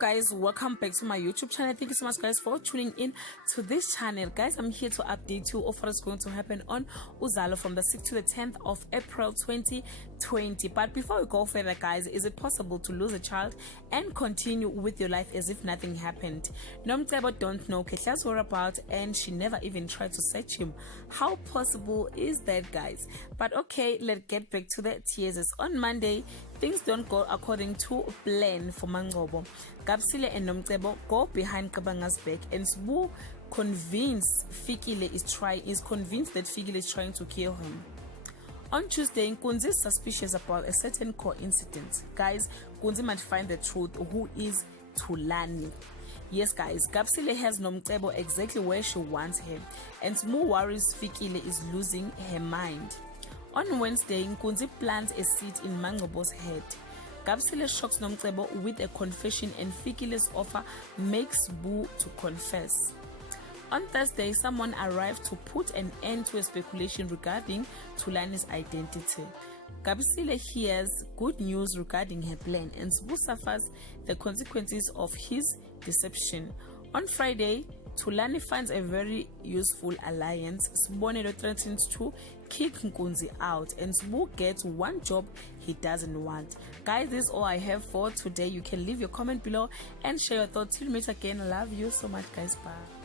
guys, welcome back to my YouTube channel. Thank you so much guys for tuning in to this channel. Guys, I'm here to update you of what is going to happen on Uzalo from the 6th to the 10th of April 2020. But before we go further guys, is it possible to lose a child and continue with your life as if nothing happened? Nomcebo don't know Fikiles were about and she never even tried to search him. How possible is that guys? But okay, let's get back to the teasers. On Monday, things don't go according to plan for Mangobo. Gabsile and Nomcebo go behind Kabanga's back and Sbu convinced is convinced that Fikile is trying to kill him. On Tuesday, Nkunzi is suspicious about a certain coincidence. Guys, Nkunzi might find the truth. Who is Thulani? Yes guys, Gabsile has Nomcebo exactly where she wants him, and Smu worries Fikile is losing her mind. On Wednesday, Nkunzi plants a seed in Mangobo's head. Gabsile shocks Nomcebo with a confession and Fikile's offer makes Boo to confess. On Thursday, someone arrived to put an end to a speculation regarding Thulani's identity. Gabsile hears good news regarding her plan and Sbu suffers the consequences of his deception. On Friday, Thulani finds a very useful alliance. Sbonelo threatens to kick Nkunzi out and Sbu gets one job he doesn't want. Guys, this is all I have for today. You can leave your comment below and share your thoughts. Till we meet again. I love you so much guys. Bye.